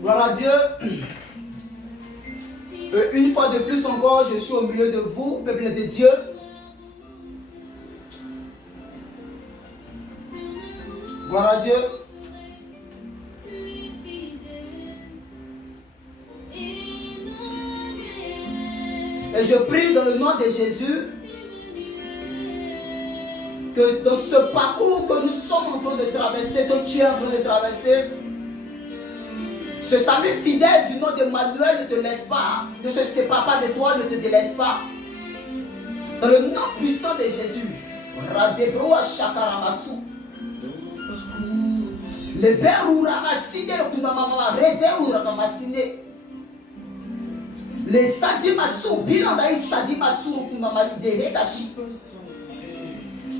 Gloire à Dieu. Une fois de plus encore, je suis au milieu de vous, peuple de Dieu. Gloire à Dieu. Et je prie dans le nom de Jésus que dans ce parcours que nous sommes en train de traverser, que tu es en train de traverser, cet ami fidèle du nom de Manuel ne te laisse pas, ne se sépare pas de toi, ne te délaisse pas. Dans le nom puissant de Jésus, Radebroa Shakaramasu, le Beru Ramasine, le Kunamama, Rederu Ramasine, les Sadimasu, Bilandaï Sadimasu, Kunamama, de Rekashi,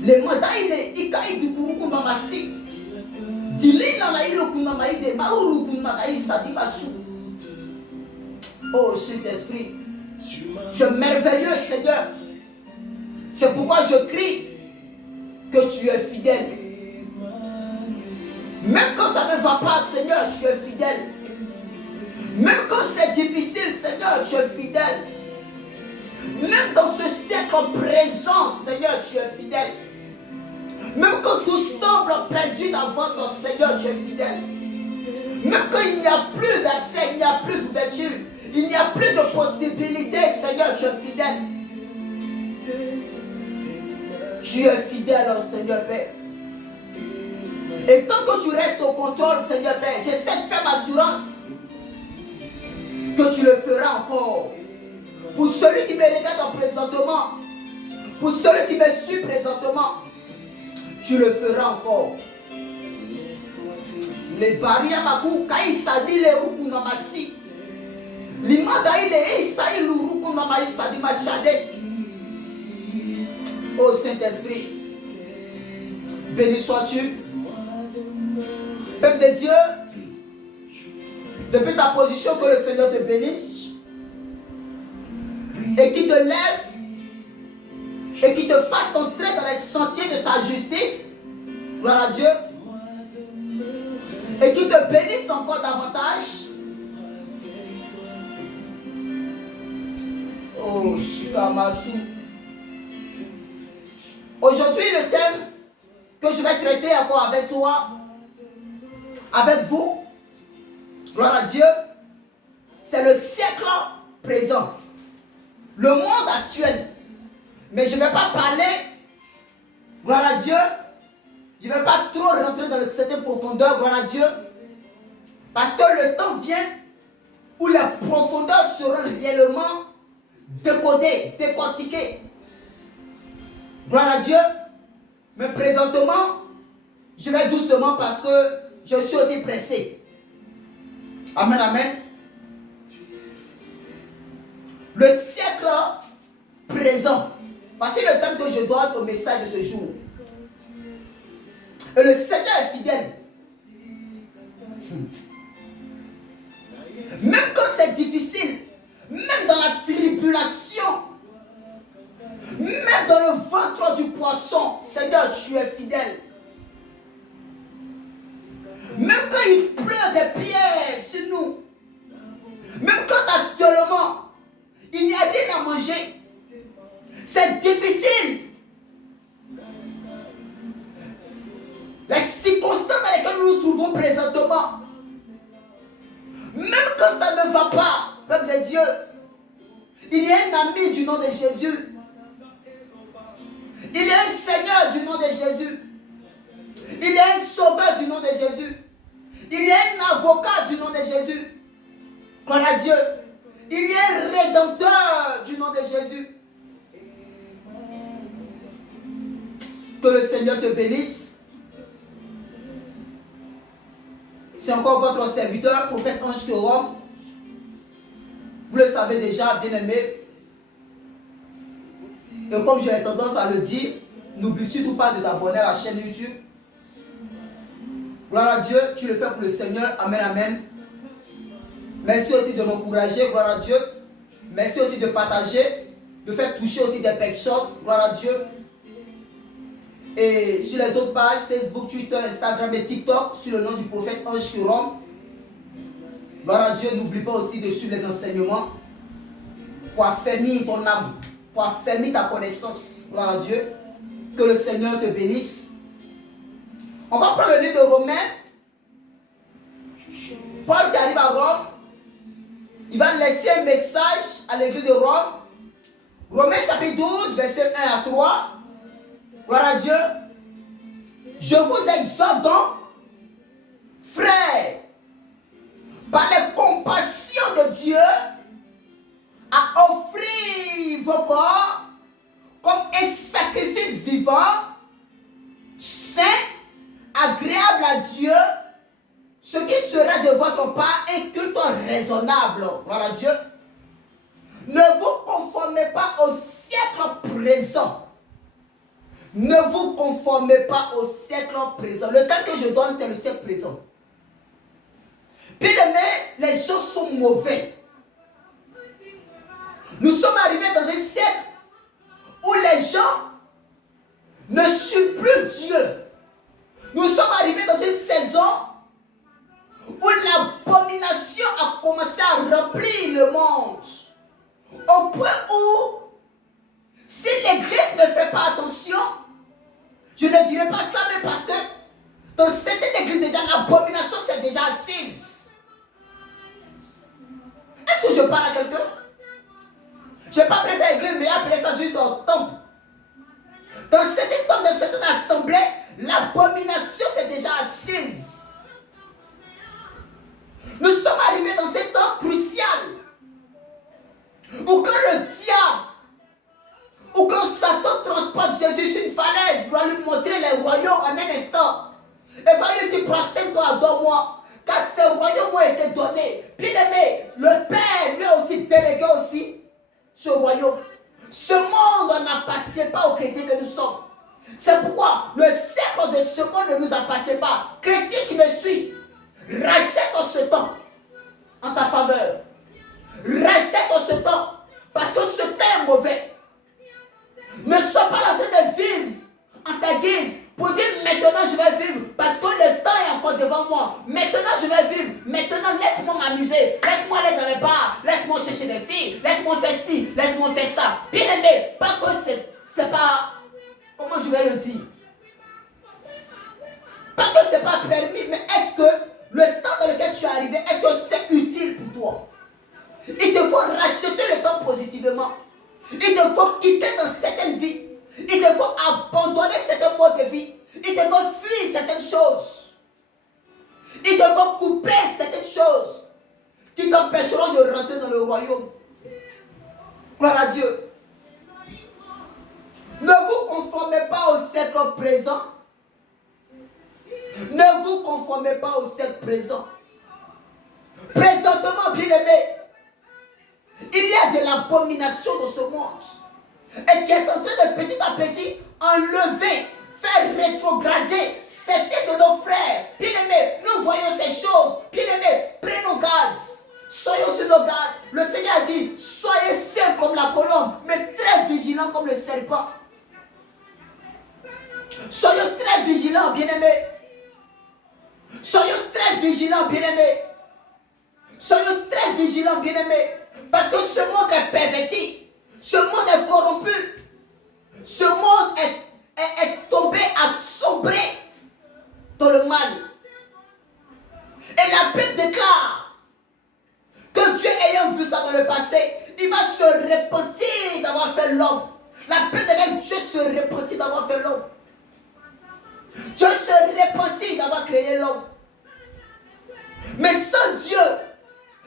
les Madaï, les Ikaï du Kurukumamasi. Oh Saint-Esprit, tu es merveilleux Seigneur. C'est pourquoi je crie que tu es fidèle. Même quand ça ne va pas Seigneur, tu es fidèle. Même quand c'est difficile Seigneur, tu es fidèle. Même dans ce siècle présent Seigneur, tu es fidèle. Même quand tout semble perdu d'avance, oh Seigneur, tu es fidèle. Même quand il n'y a plus d'accès, il n'y a plus d'ouverture, il n'y a plus de possibilités, Seigneur, tu es fidèle. Tu es fidèle, oh Seigneur Père. Et tant que tu restes au contrôle, Seigneur Père, j'ai cette ferme assurance que tu le feras encore. Pour celui qui me regarde présentement, pour celui qui me suit présentement, tu le feras encore. Les barrières makou kaïsa dit les rukunamasi. Limanda il est isaï l'urukunamasi di machade. Oh Saint-Esprit, béni sois-tu. Peuple de Dieu, depuis ta position, que le Seigneur te bénisse et qu'il te lève et qu'il te fasse entrer dans les sentiers de sa justice. Gloire à Dieu. Et qu'il te bénisse encore davantage. Oh, Shikamasu. Aujourd'hui, le thème que je vais traiter encore avec toi, avec vous, gloire à Dieu, c'est le siècle présent. Le monde actuel. Mais je ne vais pas parler, gloire à Dieu, je ne vais pas trop rentrer dans certaines profondeurs, gloire à Dieu, parce que le temps vient où les profondeurs seront réellement décodées, décortiquées. Gloire à Dieu, mais présentement, je vais doucement parce que je suis aussi pressé. Amen, amen. Le siècle présent. Voici le temps que je donne au message de ce jour. Et le Seigneur est fidèle. Même quand c'est difficile, même dans la tribulation, même dans le ventre du poisson, Seigneur, tu es fidèle. Même quand il pleut des pierres sur nous, même quand actuellement, il n'y a rien à manger, c'est difficile. Les circonstances dans lesquelles nous nous trouvons présentement, même quand ça ne va pas, peuple de Dieu, il y a un ami du nom de Jésus. Il y a un Seigneur du nom de Jésus. Il y a un sauveur du nom de Jésus. Il y a un avocat du nom de Jésus. Gloire à Dieu. Il y a un rédempteur du nom de Jésus. Que le Seigneur te bénisse. C'est encore votre serviteur, prophète Ange Théorome. Vous le savez déjà, bien-aimé. Et comme j'ai tendance à le dire, n'oublie surtout pas de t'abonner à la chaîne YouTube. Gloire à Dieu, tu le fais pour le Seigneur. Amen, amen. Merci aussi de m'encourager, gloire à Dieu. Merci aussi de partager, de faire toucher aussi des personnes, gloire à Dieu. Et sur les autres pages, Facebook, Twitter, Instagram et TikTok, sur le nom du prophète Ange Théorome. Gloire à Dieu, n'oublie pas aussi de suivre les enseignements pour affermir ton âme, pour affermir ta connaissance. Gloire à Dieu. Que le Seigneur te bénisse. On va prendre le livre de Romains. Paul qui arrive à Rome, il va laisser un message à l'église de Rome. Romains chapitre 12, verset 1 à 3. Gloire à Dieu. Je vous exhorte donc, frères, par les compassions de Dieu, à offrir vos corps comme un sacrifice vivant, saint, agréable à Dieu, ce qui sera de votre part un culte raisonnable. Gloire à Dieu. Ne vous conformez pas au siècle présent. Ne vous conformez pas au siècle présent. Le temps que je donne, c'est le siècle présent. Bien aimé, les gens sont mauvais. Nous sommes arrivés dans un siècle où les gens ne suivent plus Dieu. Nous sommes arrivés dans une saison où l'abomination a commencé à remplir le monde. Au point où, si l'église ne fait pas attention, je ne dirais pas ça, mais parce que dans certaines églises déjà, l'abomination s'est déjà assise. Est-ce que je parle à quelqu'un? Je n'ai pas appelé ça église, mais j'ai appelé ça juste un temple. Dans certains temples, dans certaines assemblées, l'abomination s'est déjà assise. Nous sommes arrivés dans un temps crucial où quand le diable, ou quand Satan transporte Jésus sur une falaise, il va lui montrer les royaumes en un instant. Il va lui dire, prosterne-toi, adore-moi. Car ces royaumes ont été donnés. Bien aimé, le Père lui a aussi délégué aussi ce royaume. Ce monde n'appartient pas aux chrétiens que nous sommes. C'est pourquoi le siècle de ce monde ne nous appartient pas. Chrétien qui me suit, rachète ce temps en ta faveur. Rachète ce temps parce que ce temps est mauvais. Ne sois pas en train de vivre en ta guise pour dire maintenant je vais vivre parce que le temps est encore devant moi. Maintenant je vais vivre. Maintenant laisse-moi m'amuser. Laisse-moi aller dans les bars. Laisse-moi chercher des filles. Laisse-moi faire ci. Laisse-moi faire ça. Bien aimé, pas que c'est pas... Comment je vais le dire? Pas que c'est pas permis, mais est-ce que le temps dans lequel tu es arrivé, est-ce que c'est utile pour toi? Il te faut racheter le temps positivement. Il te faut quitter dans certaines vies. Il te faut abandonner certains modes de vie. Il te faut fuir certaines choses. Il te faut couper certaines choses qui t'empêcheront de rentrer dans le royaume. Gloire à Dieu. Ne vous conformez pas au siècle présent. Ne vous conformez pas au siècle présent. Présentement, bien aimé, il y a de l'abomination dans ce monde et qui est en train de petit à petit enlever, faire rétrograder certains de nos frères. Bien aimés, nous voyons ces choses. Bien aimés, prenons garde. Soyons sur nos gardes. Le Seigneur a dit, soyez sains comme la colombe, mais très vigilants comme le serpent. Soyons très vigilants, bien aimés. Soyons très vigilants, bien aimés. Soyons très vigilants, bien aimés. Parce que ce monde est perverti. Ce monde est corrompu. Ce monde est tombé à sombrer dans le mal. Et la Bible déclare que Dieu ayant vu ça dans le passé, il va se repentir d'avoir fait l'homme. La Bible déclare que Dieu se repentit d'avoir fait l'homme. Dieu se repentit d'avoir créé l'homme. Mais sans Dieu,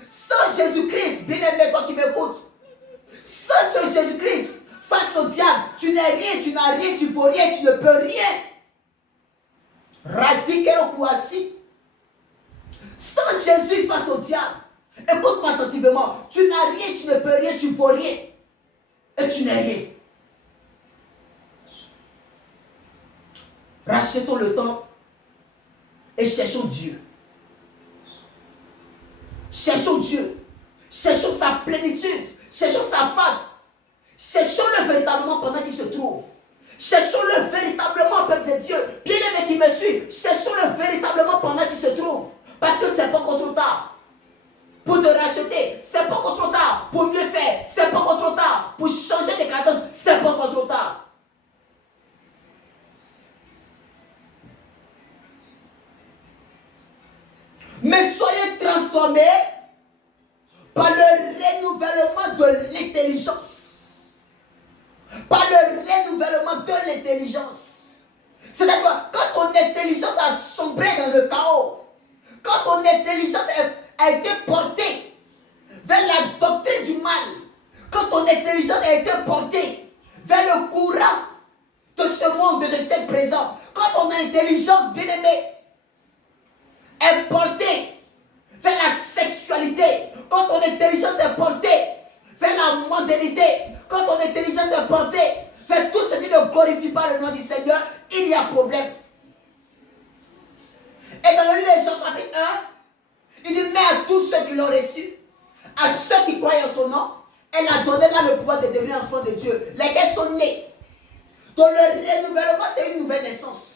sans Jésus-Christ, bien-aimé, toi qui m'écoutes, sans Jésus-Christ, face au diable, tu n'es rien, tu n'as rien, tu ne vaux rien, tu ne peux rien. Radiquez-le Kouassi. Sans Jésus face au diable, écoute-moi attentivement, tu n'as rien, tu ne peux rien, tu ne vaux rien. Et tu n'es rien. Rachetons le temps et cherchons Dieu. Cherchons Dieu. Cherchons sa plénitude. Cherchons sa face. Cherchons-le véritablement pendant qu'il se trouve. Cherchons-le véritablement, peuple de Dieu. Bien-aimé qui me suit, cherchons-le véritablement pendant qu'il se trouve. Parce que c'est pas trop tard. pour te racheter. C'est pas encore trop tard pour mieux faire. C'est pas encore trop tard pour changer de cadence. C'est pas encore trop tard. Mais soyez transformés par le renouvellement de l'intelligence. Par le renouvellement de l'intelligence. C'est-à-dire, quand ton intelligence a sombré dans le chaos, quand ton intelligence a été portée vers la doctrine du mal, quand ton intelligence a été portée vers le courant de ce monde, de ce siècle présent, quand ton intelligence, bien-aimée, est portée vers la sexualité, quand ton intelligence est portée vers la modernité, quand ton intelligence est portée vers tout ce qui ne glorifie pas le nom du Seigneur, il y a problème. Et dans le livre de Jean chapitre 1, il dit, mais à tous ceux qui l'ont reçu, à ceux qui croient en son nom, elle a donné là le pouvoir de devenir enfants de Dieu, lesquels sont nés. Donc le renouvellement, c'est une nouvelle naissance.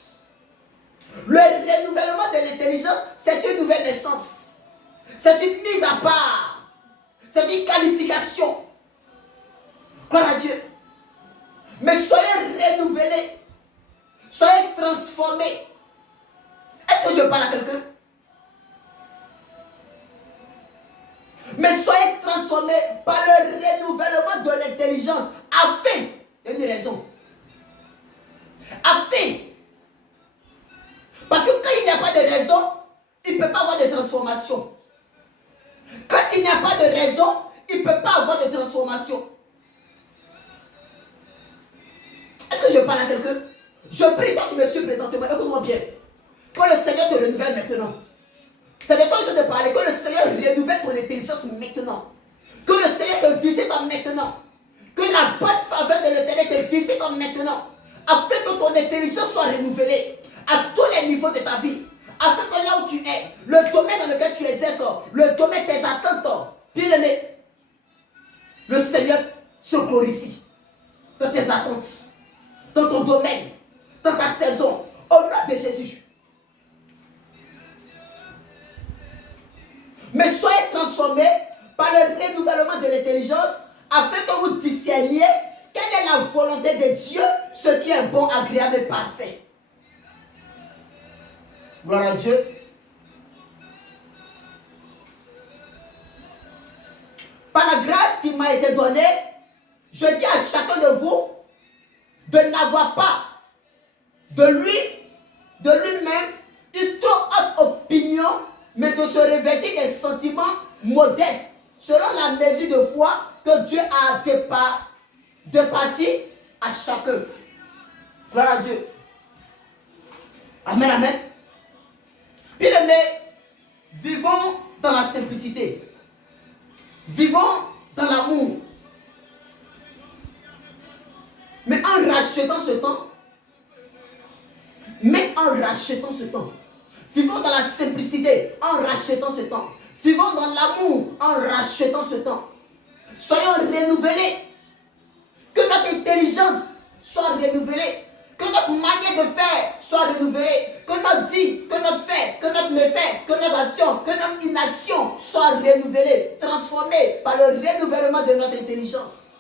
Le renouvellement de l'intelligence, c'est une nouvelle naissance. C'est une mise à part. C'est une qualification. Gloire à Dieu. Mais soyez renouvelés. Soyez transformés. Est-ce que je parle à quelqu'un? Mais soyez transformés par le renouvellement de l'intelligence. Afin, il y a une raison. Afin. Parce que quand il n'y a pas de raison, il ne peut pas avoir de transformation. Quand il n'y a pas de raison, il ne peut pas avoir de transformation. Est-ce que je parle à quelqu'un? Je prie toi qui me suis présentement, écoute-moi bien. Que le Seigneur te renouvelle maintenant. C'est de toi que je te parle. Que le Seigneur renouvelle ton intelligence maintenant. Que le Seigneur te visite maintenant. Que la bonne faveur de l'Éternel te visite maintenant. Afin que ton intelligence soit renouvelée à tous les niveaux de ta vie. Afin que là où tu es, le domaine dans lequel tu exerces, le domaine tes attentes, bien aimé, le Seigneur se glorifie dans tes attentes, dans ton domaine, dans ta saison, au nom de Jésus. Mais soyez transformés par le renouvellement de l'intelligence afin que vous discerniez quelle est la volonté de Dieu, ce qui est bon, agréable et parfait. Gloire à Dieu. Par la grâce qui m'a été donnée, je dis à chacun de vous de n'avoir pas de lui-même une trop haute opinion, mais de se revêtir des sentiments modestes, selon la mesure de foi que Dieu a départi à chacun. Gloire à Dieu. Amen, amen. Bien aimé, vivons dans la simplicité. Vivons dans l'amour. Mais en rachetant ce temps, vivons dans la simplicité en rachetant ce temps. Vivons dans l'amour en rachetant ce temps. Soyons renouvelés. Que notre intelligence soit renouvelée. Que notre manière de faire soit renouvelée. Que notre dit, que notre fait, que notre méfait, que notre action, que notre inaction soit renouvelée, transformée par le renouvellement de notre intelligence.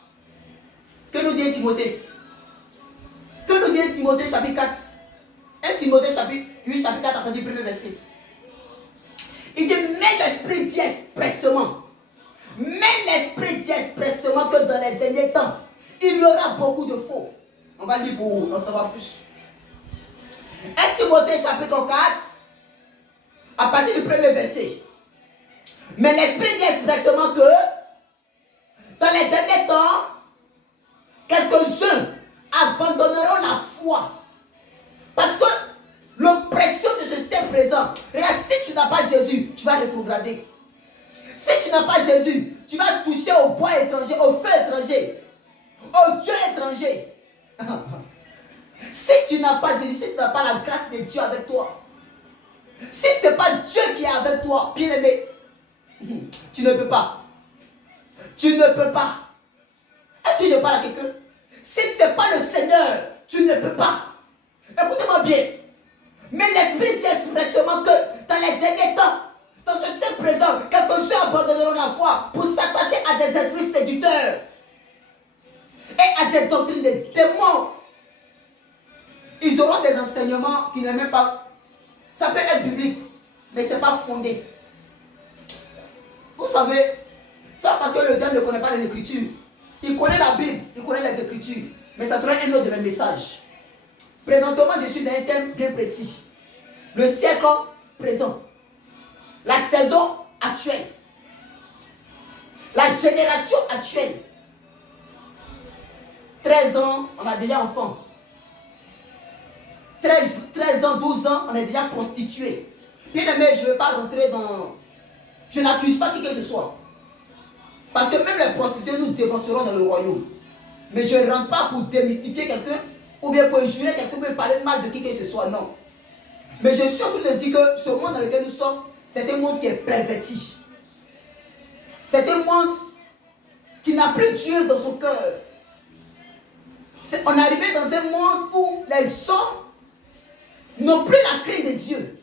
Que nous dit Timothée? Que nous dit Timothée chapitre 4? 1 Timothée chapitre 8, chapitre 4, attendez le premier verset. Il dit, mais l'Esprit dit expressement. Mais l'Esprit dit expressement que dans les derniers temps, il y aura beaucoup de faux. On va lire pour en savoir plus. 1 Timothée chapitre 4, à partir du premier verset. Mais l'Esprit dit expressement que dans les derniers temps, quelques-uns abandonneront la foi. Parce que l'oppression de ce siècle présent, regarde, si tu n'as pas Jésus, tu vas rétrograder. Si tu n'as pas Jésus, tu vas toucher au bois étranger, au feu étranger, au Dieu étranger. Si tu n'as pas Jésus, si tu n'as pas la grâce de Dieu avec toi, si ce n'est pas Dieu qui est avec toi, bien aimé, tu ne peux pas. Tu ne peux pas. Est-ce que je parle à quelqu'un? Si ce n'est pas le Seigneur, tu ne peux pas. Écoutez-moi bien. Mais l'Esprit dit expressement que dans les derniers temps, dans ce siècle présent, quelques-uns abandonneront la foi pour s'attacher à des esprits séducteurs et à des doctrines de démons. Ils auront des enseignements qui n'est même pas... Ça peut être biblique, mais ce n'est pas fondé. Vous savez, ça parce que le diable ne connaît pas les Écritures. Il connaît la Bible, il connaît les Écritures. Mais ça sera un autre de mes messages. Présentement, je suis dans un thème bien précis. Le siècle présent. La saison actuelle. La génération actuelle. 13 ans, on a déjà enfant. 13 ans, 12 ans, on est déjà prostitué. Bien aimé, je ne vais pas rentrer dans... Je n'accuse pas qui que ce soit. Parce que même les prostituées nous défonceront dans le royaume. Mais je ne rentre pas pour démystifier quelqu'un, ou bien pour injurer quelqu'un, ou bien parler mal de qui que ce soit, non. Mais je suis en train de dire que ce monde dans lequel nous sommes, c'est un monde qui est perverti. C'est un monde qui n'a plus Dieu dans son cœur. On est arrivé dans un monde où les hommes n'ont plus la crainte de Dieu.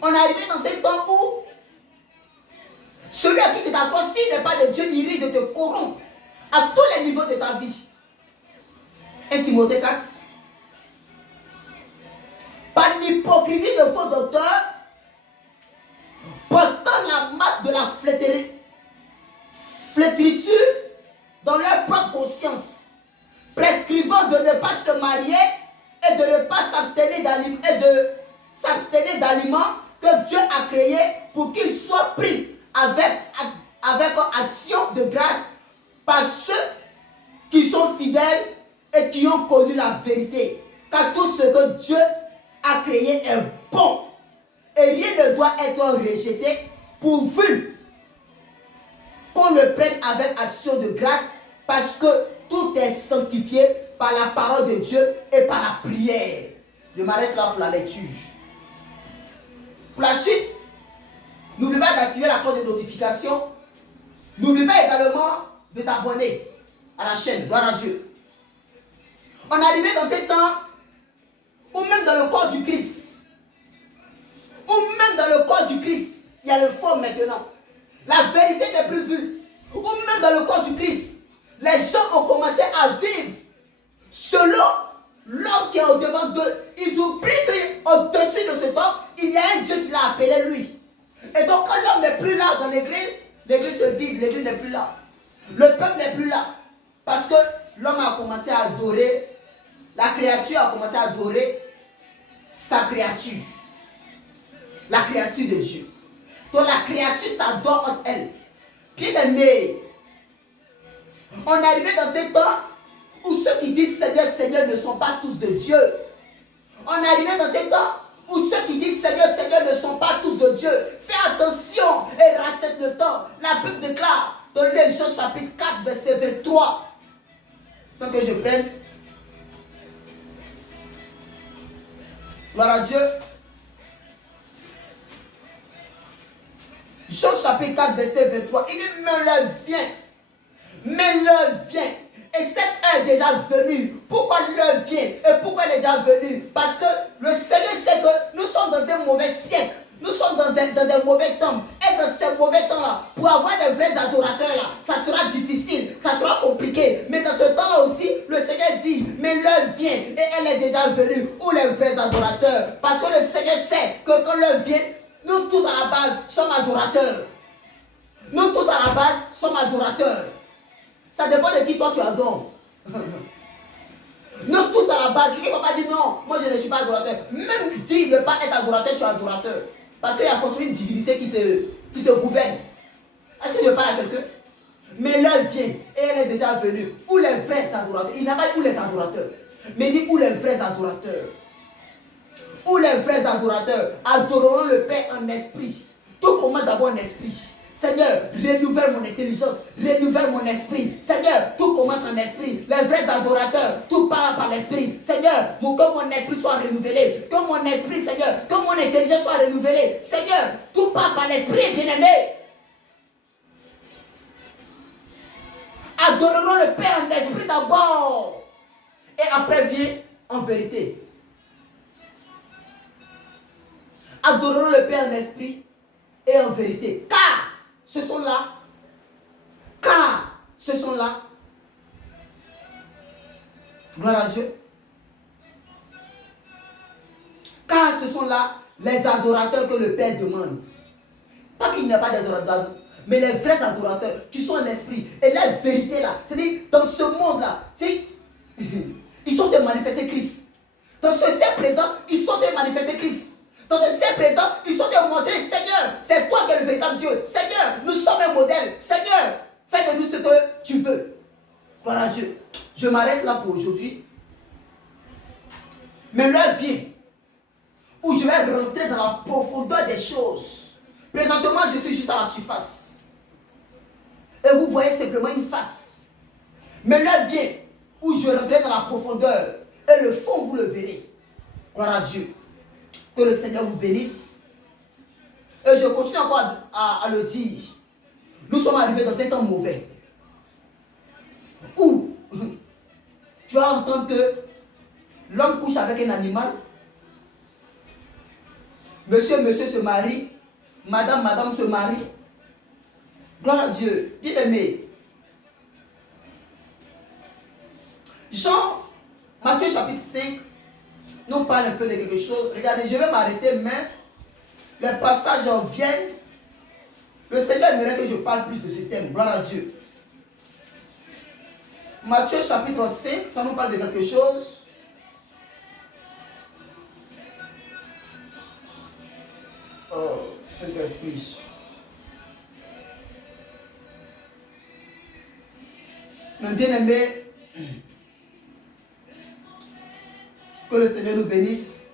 On est arrivé dans un temps où celui à qui tu t'attends, s'il n'est pas de Dieu, il risque de te corrompre à tous les niveaux de ta vie. 1 Timothée 4. Par l'hypocrisie de faux docteurs, portant la marque de la flétrissure dans leur propre conscience, prescrivant de ne pas se marier et de ne pas s'abstenir d'aliments que Dieu a créés pour qu'ils soient pris avec action de grâce par ceux qui sont fidèles et qui ont connu la vérité. Car tout ce que Dieu a créé est bon et rien ne doit être rejeté pourvu qu'on le prenne avec action de grâce parce que tout est sanctifié par la parole de Dieu et par la prière. Je m'arrête là pour la lecture. Pour la suite, n'oublie pas d'activer la cloche de notification. N'oublie pas également de t'abonner à la chaîne. Gloire à Dieu. On est arrivé dans ce temps où même dans le corps du Christ, il y a le faux maintenant. La vérité n'est plus vue. Ou même dans le corps du Christ, les gens ont commencé à vivre selon l'homme qui est au-devant d'eux. Ils oublient qu'au-dessus de cet homme, il y a un Dieu qui l'a appelé lui. Et donc quand l'homme n'est plus là dans l'église, l'église se vide, l'église n'est plus là. Le peuple n'est plus là. Parce que l'homme a commencé à adorer, la créature a commencé à adorer sa créature. La créature de Dieu. Donc la créature s'adore entre elle. Bien aimé, on est arrivé dans ce temps où ceux qui disent Seigneur, Seigneur ne sont pas tous de Dieu. On est arrivé dans ce temps où ceux qui disent Seigneur, Seigneur ne sont pas tous de Dieu. Fais attention et rachète le temps. La Bible déclare dans le Jean chapitre 4 verset 23. Donc que je prenne. Gloire à Dieu. Jean chapitre 4 verset 23. Il dit mais l'heure vient. Mais l'heure vient. Et cette heure est déjà venue. Pourquoi l'heure vient? Et pourquoi elle est déjà venue? Parce que le Seigneur sait que nous sommes dans un mauvais siècle. Nous sommes dans des mauvais temps. Et dans ces mauvais temps-là, pour avoir des vrais adorateurs, là, ça sera difficile, ça sera compliqué. Mais dans ce temps-là aussi, le Seigneur dit, mais l'heure vient et elle est déjà venue. Où les vrais adorateurs? Parce que le Seigneur sait que quand l'heure vient, nous tous à la base sommes adorateurs. Nous tous à la base sommes adorateurs. Ça dépend de qui toi tu adores. Nous tous à la base, il ne va pas dire non, moi je ne suis pas adorateur. Même dire ne pas être adorateur, tu es adorateur. Parce qu'il y a forcément une divinité qui te gouverne. Est-ce que je parle à quelqu'un? Mais l'heure vient et elle est déjà venue. Où les vrais adorateurs? Il n'a pas dit où les adorateurs. Mais il dit où les vrais adorateurs. Où les vrais adorateurs adoreront le Père en esprit. Tout commence d'abord en esprit. Seigneur, renouvelle mon intelligence, renouvelle mon esprit. Seigneur, tout commence en esprit. Les vrais adorateurs, tout part par l'esprit. Seigneur, que mon esprit soit renouvelé. Que mon esprit, Seigneur, que mon intelligence soit renouvelée. Seigneur, tout part par l'esprit, bien-aimé. Adorerons le Père en esprit d'abord. Et après vient en vérité. Adorerons le Père en esprit et en vérité. Car ce sont là. Gloire à Dieu. Car ce sont là les adorateurs que le Père demande. Pas qu'il n'y a pas d'adorateurs, mais les vrais adorateurs qui sont en esprit. Et la vérité là, c'est-à-dire dans ce monde-là, ils sont de manifester Christ. Dans ce ciel présent, ils sont de manifester Christ. Dans ce ciel présent, ils sont de montrer, Seigneur, c'est toi qui es le véritable Dieu. Seigneur, nous sommes un modèle. Seigneur, fais de nous ce que tu veux. Gloire à Dieu. Je m'arrête là pour aujourd'hui. Mais l'heure vient où je vais rentrer dans la profondeur des choses. Présentement, je suis juste à la surface. Et vous voyez simplement une face. Mais l'heure vient où je rentrerai dans la profondeur. Et le fond, vous le verrez. Gloire à Dieu. Que le Seigneur vous bénisse. Et je continue encore à le dire. Nous sommes arrivés dans un temps mauvais. Où tu vas entendre que l'homme couche avec un animal. Monsieur se marie. Madame se marie. Gloire à Dieu. Bien aimé. Matthieu chapitre 5 nous parle un peu de quelque chose. Regardez, je vais m'arrêter, mais les passages viennent. Le Seigneur aimerait que je parle plus de ce thème. Gloire à Dieu. Matthieu chapitre 5, ça nous parle de quelque chose. Oh, Saint-Esprit. Mes bien-aimés, que le Seigneur nous bénisse.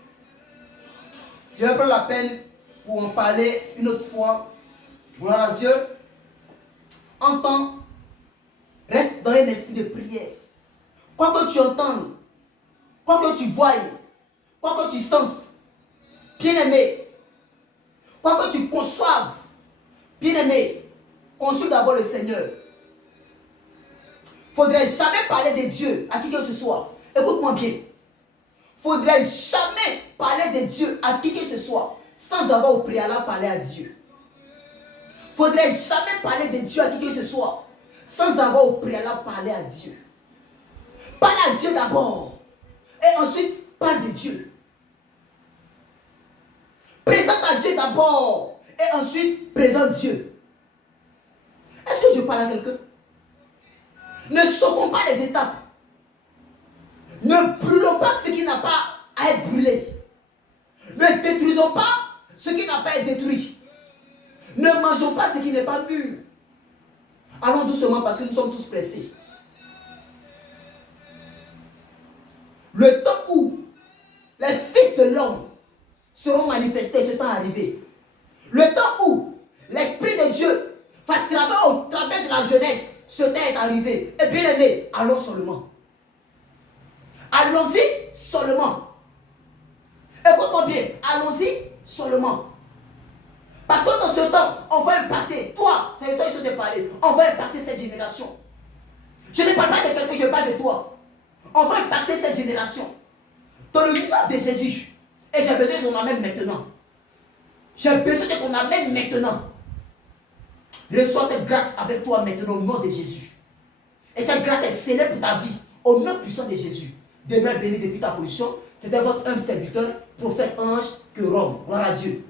Je vais prendre la peine pour en parler une autre fois. Gloire à Dieu. Entends, reste dans un esprit de prière. Quoi que tu entendes, quoi que tu voies, quoi que tu sentes, bien-aimé, quoi que tu conçoives, bien-aimé, consulte d'abord le Seigneur. Il ne faudrait jamais parler de Dieu à qui que ce soit. Écoute-moi bien. Il ne faudrait jamais parler de Dieu à qui que ce soit sans avoir au préalable parlé à Dieu. Il ne faudrait jamais parler de Dieu à qui que ce soit sans avoir au préalable parlé à Dieu. Parle à Dieu d'abord et ensuite parle de Dieu. Présente à Dieu d'abord et ensuite présente Dieu. Est-ce que je parle à quelqu'un? Ne sautons pas les étapes. Ne brûlons pas ce qui n'a pas à être brûlé. Ne détruisons pas ce qui n'a pas à être détruit. Ne mangeons pas ce qui n'est pas mûr. Allons doucement parce que nous sommes tous pressés. Le temps où les fils de l'homme seront manifestés, ce temps arrivé. Le temps où l'Esprit de Dieu va travailler au travers de la jeunesse, ce temps est arrivé. Et bien aimé, allons seulement. Allons-y seulement. Écoute-moi bien, allons-y seulement. Parce que dans ce temps, on va impacter. Toi, c'est toi qui je te parler. On va impacter cette génération. Je ne parle pas de quelqu'un, je parle de toi. On va impacter cette génération. Dans le nom de Jésus. Et j'ai besoin de ton amène maintenant. J'ai besoin de ton amène maintenant. Reçois cette grâce avec toi maintenant au nom de Jésus. Et cette grâce est scellée pour ta vie. Au nom puissant de Jésus. Demeure béni depuis ta position. C'était votre humble serviteur, prophète ange, que Rome. Gloire à Dieu.